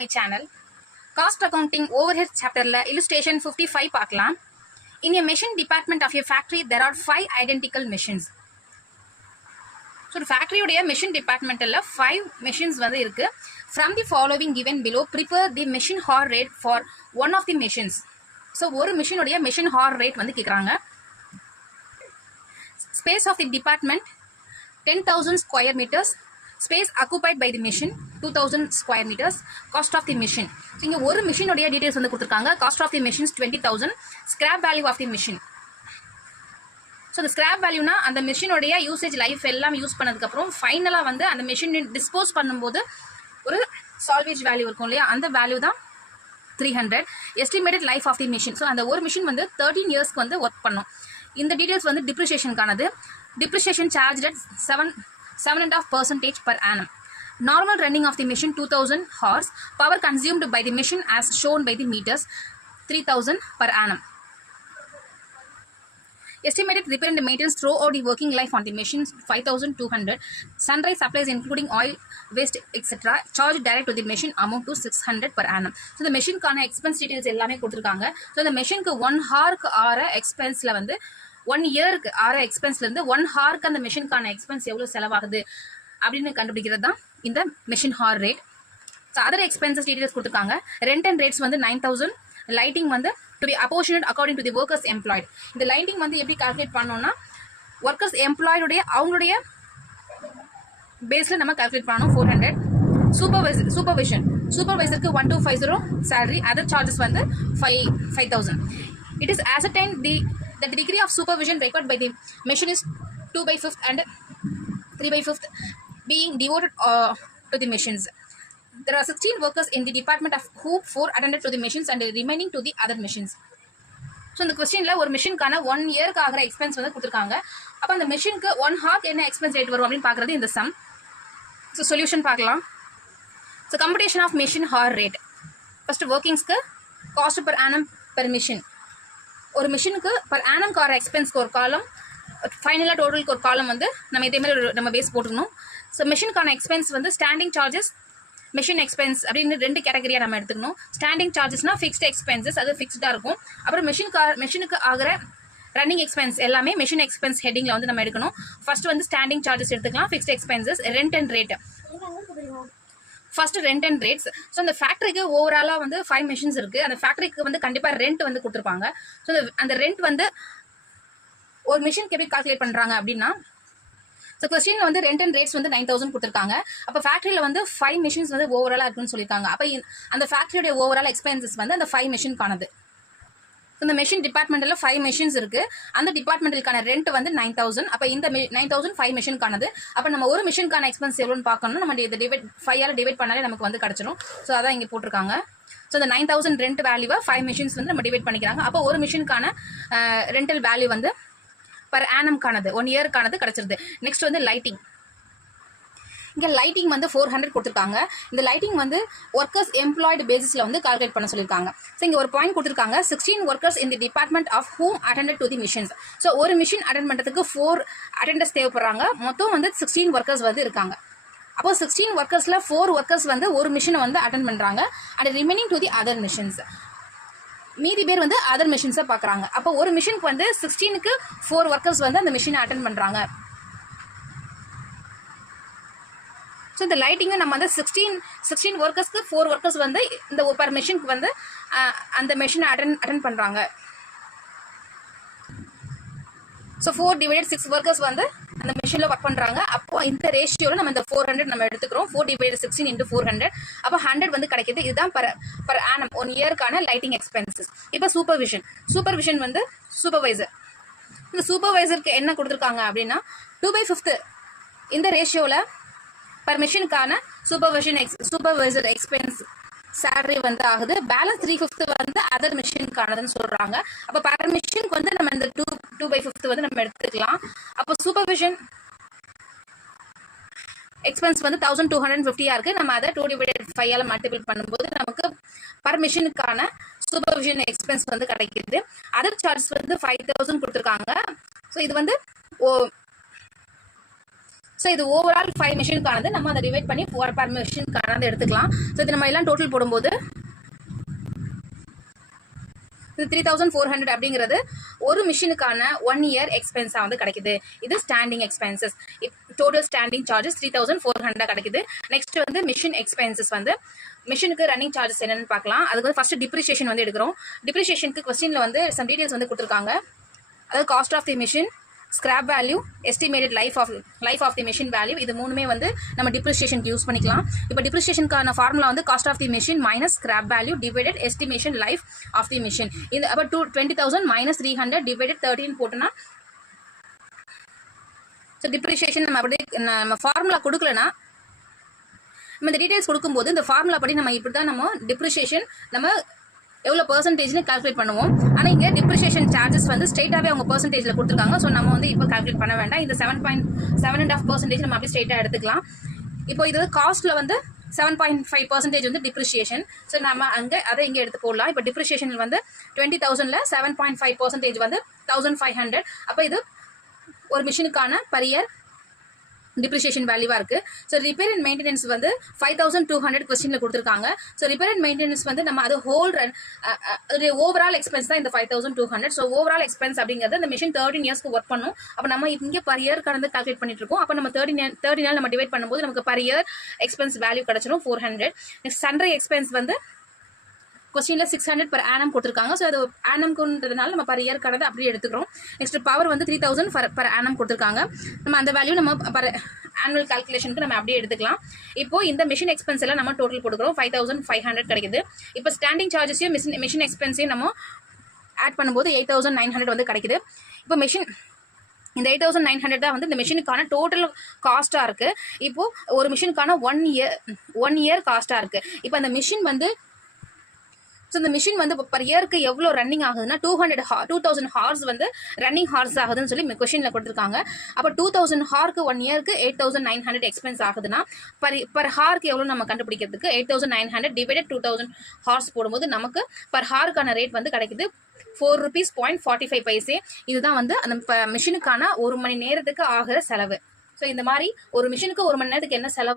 My channel. Cost accounting overhead chapter la illustration 55 பார்க்கலாம். In a machine department of a factory there are 5 identical machines. So factory உடைய machine department ல 5 machines வந்து இருக்கு. From the following given below prepare the machine hour rate for one of the machines. So ஒரு machine உடைய machine hour rate வந்து கேக்குறாங்க. Space of the department 10,000 square meters. Space occupied by the machine 2000 square meters. Cost of the machine. So இங்க ஒரு machine உடைய details வந்து கொடுத்திருக்காங்க. Cost of the machine is 20,000. Scrap value of the machine. So the scrap value na அந்த machine உடைய usage life எல்லாம் use பண்ணதுக்கு அப்புறம் ஃபைனலா வந்து அந்த machine dispose பண்ணும்போது ஒரு salvage value இருக்கும் இல்லையா, அந்த வேல்யூ தான் 300. Estimated life of the machine. So அந்த ஒரு machine வந்து 13 yearsக்கு வந்து ஒர்க் பண்ணும். இந்த டீடைல்ஸ் வந்து டிப்ரிசியேஷனுக்கானது. Depreciation charge at 7.5% per annum. Normal running of the machine 2000 hours. Power consumed by the machine as shown by the meters 3000 per annum. Estimated repair and maintenance throughout the working life on the machine 5200. Sunrise supplies including oil, waste, etc. Charge direct to the machine amount to 600 per annum. So the machine கான expense details எல்லாமே கொடுத்திருக்காங்க. So the machine க்கு 1 hour க்கு ஆற expenseல வந்து 1 இயருக்கு ஆற எக்ஸ்பென்ஸ்ல இருந்து 1 ஹாருக்கு அந்த மெஷின்கான எக்ஸ்பென்ஸ் எவ்வளவு செலவாகுது அப்படின்னு கண்டுபிடிக்கிறது தான் இந்த machine hour rate. So other expenses details கொடுத்துருக்காங்க. ரெண்ட் அண்ட் ரேட்ஸ் வந்து 9000. லைட்டிங் வந்து to be apportioned according to the workers employed. இந்த லைட்டிங் வந்து எப்படி கால்குலேட் பண்ணோம்னா ஒர்க்கர்ஸ் எம்ப்ளாய்டுடைய அவங்களுடைய பேஸில் நம்ம கால்குலேட் பண்ணணும். 400. சூப்பர்வைசருக்கு 1250 salary. அதர் சார்ஜஸ் வந்து 5000. It is ascertained that the degree of supervision required by the machine is 2/5 and 3/5 being devoted to the machines. There are 16 workers in the department of whom 4 attended to the machines and remaining to the other machines. So இந்த கொஸ்டின்ல ஒரு மிஷினுக்கான 1 இயருக்கு ஆகிற expense வந்து கொடுத்துருக்காங்க. அப்போ அந்த மிஷினுக்கு 1 ஹார்க்கு என்ன எக்ஸ்பென்ஸ் ரேட் வரும் அப்படின்னு பார்க்குறது இந்த சம். ஸோ சொல்யூஷன் பார்க்கலாம். So computation of machine hour rate. First ஒர்க்கிங்ஸ்க்கு cost per annum per machine. ஒரு மிஷினுக்கு பர் ஆனம்க்கு வர எக்ஸ்பென்ஸ்க்கு ஒரு காலம், ஃபைனலாக டோட்டலுக்கு ஒரு காலம் வந்து நம்ம இதே மாதிரி நம்ம பேஸ் போட்டுக்கணும். ஸோ மிஷினுக்கான எக்ஸ்பென்ஸ் வந்து ஸ்டாண்டிங் சார்ஜஸ், மிஷின் எக்ஸ்பென்ஸ் அப்படின்னு 2 கேட்டகரியாக நம்ம எடுத்துக்கணும். ஸ்டாண்டிங் சார்ஜஸ்னா ஃபிக்ஸ்ட் எக்ஸ்பென்சஸ், அது ஃபிக்ஸ்டாக இருக்கும். அப்புறம் மிஷினுக்கு ஆகிற ரன்னிங் எக்ஸ்பென்ஸ் எல்லாமே மிஷின் எக்ஸ்பென்ஸ் ஹெட்டிங்கில் வந்து நம்ம எடுக்கணும். ஃபர்ஸ்ட் வந்து ஸ்டாண்டிங் சார்ஜஸ் எடுத்துக்கலாம், fixed expenses, rent and rate. First rent and rates. So அந்த ஃபேக்ட்ரிக்கு ஓவராலாக வந்து 5 மிஷின்ஸ் இருக்குது. அந்த ஃபேக்ட்ரிக்கு வந்து கண்டிப்பாக ரெண்ட் வந்து கொடுத்துருப்பாங்க. ஸோ அந்த ரெண்ட் வந்து ஒரு மிஷினுக்கு எப்படி கால்குலேட் பண்ணுறாங்க அப்படின்னா, ஸோ கொஸ்டின் வந்து ரெண்ட் அண்ட் ரேட்ஸ் வந்து 9000 கொடுத்துருக்காங்க. அப்போ ஃபேக்ட்ரியில் வந்து 5 மிஷின்ஸ் வந்து ஓவராலாக இருக்குன்னு சொல்லியிருக்காங்க. அப்போ அந்த ஃபேக்ட்ரியோட ஓவரால் எக்ஸ்பென்சஸ் வந்து அந்த 5 மிஷின்கானது. இந்த மெஷின் டிபார்ட்மெண்ட்டில் 5 மிஷின்ஸ் இருக்குது. அந்த டிபார்ட்மெண்ட்டுக்கான ரெண்ட் வந்து 9000. அப்போ இந்த 9000 5 மிஷின்கானது. அப்போ நம்ம ஒரு மிஷின்கான எக்ஸ்பென்ஸ் எவ்வளோன்னு பார்க்கணும். நம்ம இதை 5ஆல் டிவைட் பண்ணாலே நமக்கு வந்து கிடச்சிரும். ஸோ அதான் இங்கே போட்டிருக்காங்க. ஸோ இந்த 9000 ரெண்ட் வேல்யூவை 5 மிஷின்ஸ் வந்து நம்ம டிவைட் பண்ணிக்கிறாங்க. அப்போ ஒரு மிஷினுக்கான ரெண்டல் வேல்யூ வந்து பர் ஆனம்கானது 1 இயருக்கானது கிடச்சிருது. நெக்ஸ்ட் வந்து லைட்டிங். இங்கே லைட்டிங் வந்து 400 கொடுத்துருக்காங்க. இந்த லைட்டிங் வந்து ஒர்க்கர்ஸ் எம்ப்ளாய்டு பேசிஸில் வந்து கால்குலேட் பண்ண சொல்லியிருக்காங்க. ஸோ இங்கே ஒரு பாயிண்ட் கொடுத்துருக்காங்க. 16 workers in the department of whom attended to the machines. So ஒரு மிஷின் அட்டெண்ட் பண்ணுறதுக்கு 4 அட்டெண்டர்ஸ் தேவைப்படுறாங்க. மொத்தம் வந்து 16 ஒர்க்கர்ஸ் வந்து இருக்காங்க. அப்போ 16 ஒர்க்கர்ஸில் 4 ஒர்க்கர்ஸ் வந்து ஒரு மிஷினை வந்து அட்டெண்ட் பண்ணுறாங்க. And remaining to the other machines, மீதி பேர் வந்து அதர் மிஷின்ஸை பார்க்குறாங்க. அப்போ ஒரு மிஷினுக்கு வந்து 16க்கு 4 ஒர்க்கர்ஸ் வந்து அந்த மிஷினை அட்டெண்ட் பண்ணுறாங்க. ஸோ இந்த லைட்டிங்கை நம்ம வந்து 16 ஒர்க்கர்ஸ்க்கு 4 ஒர்க்கர்ஸ் வந்து இந்த பர் மிஷினுக்கு வந்து அந்த மிஷினை அட்டெண்ட் பண்ணுறாங்க. ஸோ 4/6 ஒர்க்கர்ஸ் வந்து அந்த மிஷினில் ஒர்க் பண்ணுறாங்க. அப்போ இந்த ரேஷியோவில் நம்ம இந்த 400 நம்ம எடுத்துக்கிறோம். 4/16 × 400. அப்போ 100 வந்து கிடைக்கிது. இதுதான் பர் ஆனம் 1 இயருக்கான லைட்டிங் எக்ஸ்பென்சஸ். இப்போ சூப்பர்விஷன் வந்து சூப்பர்வைசர். இந்த சூப்பர்வைசருக்கு என்ன கொடுத்துருக்காங்க அப்படின்னா 2/5 இந்த ரேஷியோவில் பர் மிஷினுக்கான சூப்பர்வைசர் எக்ஸ்பென்ஸ் சேலரி வந்து ஆகுது. பேலன்ஸ் 3/5 வந்து அதர் மிஷினுக்கானதுன்னு சொல்றாங்க. அப்போ பர் மிஷினுக்கு வந்து நம்ம இந்த 2/5 வந்து நம்ம எடுத்துக்கலாம். அப்போ சூப்பர்விஷன் எக்ஸ்பென்ஸ் வந்து 1250 இருக்கு. நம்ம அதை 2/5ஆல மல்டிபிள் பண்ணும்போது நமக்கு பர் மிஷினுக்கான சூப்பர்விஷன் எக்ஸ்பென்ஸ் வந்து கிடைக்குது. அதர் சார்ஜஸ் வந்து 5000 கொடுத்துருக்காங்க. ஸோ இது வந்து ஸோ இது ஓவரால் 5 மிஷினுக்கானது. நம்ம அதை டிவைட் பண்ணி பர் மிஷினுக்கானது எடுத்துக்கலாம். ஸோ இது நம்ம எல்லாம் டோட்டல் போடும்போது இது 3400 அப்படிங்கிறது ஒரு மிஷினுக்கான 1 இயர் எக்ஸ்பென்ஸா வந்து கிடைக்குது. இது standing expenses. Total standing charges 3400 கிடைக்குது. நெக்ஸ்ட் வந்து மிஷின் எக்ஸ்பென்சஸ் வந்து மிஷினுக்கு ரன்னிங் சார்ஜஸ் என்னன்னு பார்க்கலாம். அதுக்கு வந்து ஃபர்ஸ்ட் டிப்ரிசியேஷன் வந்து எடுக்கிறோம். டிப்ரிசியேஷனுக்கு கொஸ்டின்ல வந்து சம் டீடைல்ஸ் வந்து கொடுத்துருக்காங்க. அதாவது cost of the machine, scrap value, estimated life of the machine value, இது மூணுமே வந்து நம்ம டிப்ரிசியேஷனுக்கு யூஸ் பண்ணிக்கலாம். இப்போ டிப்ரிசியேஷனுக்கான ஃபார்முலா வந்து cost of the machine minus scrap value divided estimation life of the machine. இந்த அப்போ 20,000 மைனஸ் 300 டிவைடட் 13 போட்டோன்னா, ஸோ டிப்ரிசியேஷன் நம்ம அப்படியே நம்ம ஃபார்முலா கொடுக்கலன்னா, நம்ம இந்த டீடைல்ஸ் கொடுக்கும்போது இந்த ஃபார்முலா படி நம்ம இப்படி தான் நம்ம டிப்ரிசியேஷன் நம்ம எவ்வளோ பர்சன்டேஜ்னு கால்குலேட் பண்ணுவோம். ஆனால் இங்கே டிப்ரிசியேஷன் சார்ஜஸ் வந்து ஸ்ட்ரெயிட்டாகவே அவங்க பர்சன்டேஜில் கொடுத்துருக்காங்க. ஸோ நம்ம வந்து இப்போ கால்குலேட் பண்ண வேண்டாம். இந்த 7.5% நம்ம அப்படியே ஸ்ட்ரெயிட்டாக எடுத்துக்கலாம். இப்போ இது காஸ்ட்டில் வந்து 7.5% வந்து டிப்ரிசியேஷன். ஸோ நம்ம அங்கே அதை இங்கே எடுத்து போடலாம். இப்போ டிப்ரிசியேஷன் வந்து 20,000ல் 7.5% வந்து 1500. அப்போ இது ஒரு மிஷினுக்கான பர் இயர் டிப்ரிசியேஷன் வேல்யூவா இருக்கு. ஸோ ரிப்பேர் அண்ட் மெயின்டெனன்ஸ் வந்து 5200 கொஸ்டின்ல கொடுத்துருக்காங்க. ஸோ ரிப்பேர் அண்ட் மெயின்டெனன்ஸ் வந்து நம்ம அது ஹோல் ரன் ஓவரால் எக்ஸ்பென்ஸ் தான் இந்த 5200. ஸோ ஓவரால் எக்ஸ்பென்ஸ் அப்படிங்கிறது இந்த மிஷின் 13 இயர்ஸ்க்கு ஒர்க் பண்ணும். அப்போ நம்ம இங்கே பர் இயர் கடந்து கால்குலேட் பண்ணிட்டு இருக்கோம். அப்போ நம்ம 30 நாள் நம்ம டிவைட் பண்ணும்போது நமக்கு பர் இயர் எக்ஸ்பென்ஸ் வேல்யூ கிடைச்சிடும் 400. நெக்ஸ்ட் சன்ரை எக்ஸ்பென்ஸ் வந்து கொஸ்டின்ல 600 per annum கொடுத்துருக்காங்க. ஸோ அது ஆனம்ன்றதுனால நம்ம பர் இயர் கடந்து அப்படியே எடுத்துக்கிறோம். நெக்ஸ்ட் பவர் வந்து 3000 per annum கொடுத்துருக்காங்க. நம்ம அந்த வேல்யூ நம்ம பர் ஆனுவல் கால்குலேஷனுக்கு நம்ம அப்படியே எடுத்துக்கலாம். இப்போ இந்த மிஷின் எக்ஸ்பென்ஸ் எல்லாம் நம்ம டோட்டல் போட்டுக்கிறோம். 5500 கிடைக்குது. இப்போ ஸ்டாண்டிங் சார்ஜஸையும் மிஷின் எக்ஸ்பென்ஸையும் நம்ம ஆட் பண்ணும்போது 8900 வந்து கிடைக்குது. இப்போ இந்த 8900 தான் வந்து இந்த மிஷினுக்கான டோட்டல் காஸ்டா இருக்கு. இப்போ ஒரு மிஷினுக்கான 1 இயர் காஸ்டா இருக்கு. இப்போ அந்த மிஷின் வந்து ஸோ இந்த மிஷின் வந்து பர் இயருக்கு எவ்வளோ ரன்னிங் ஆகுதுன்னா 2000 ஹார்ஸ் வந்து ரன்னிங் ஹார்ஸ் ஆகுதுன்னு சொல்லி கொஸ்டின்ல கொடுத்துருக்காங்க. அப்போ 2000 ஹார்க்கு 1 இயருக்கு 8900 எக்ஸ்பென்ஸ் ஆகுதுன்னா பர் ஹார்க்கு எவ்வளோ நம்ம கண்டுபிடிக்கிறதுக்கு 8900 டிவைடட் 2000 ஹார்ஸ் போடும்போது நமக்கு பர் ஹார்க்கான ரேட் வந்து கிடைக்குது ₹4.45. இதுதான் வந்து அந்த மிஷினுக்கான 1 மணி நேரத்துக்கு ஆகிற செலவு. ஸோ இந்த மாதிரி ஒரு மிஷினுக்கு 1 மணி நேரத்துக்கு என்ன செலவு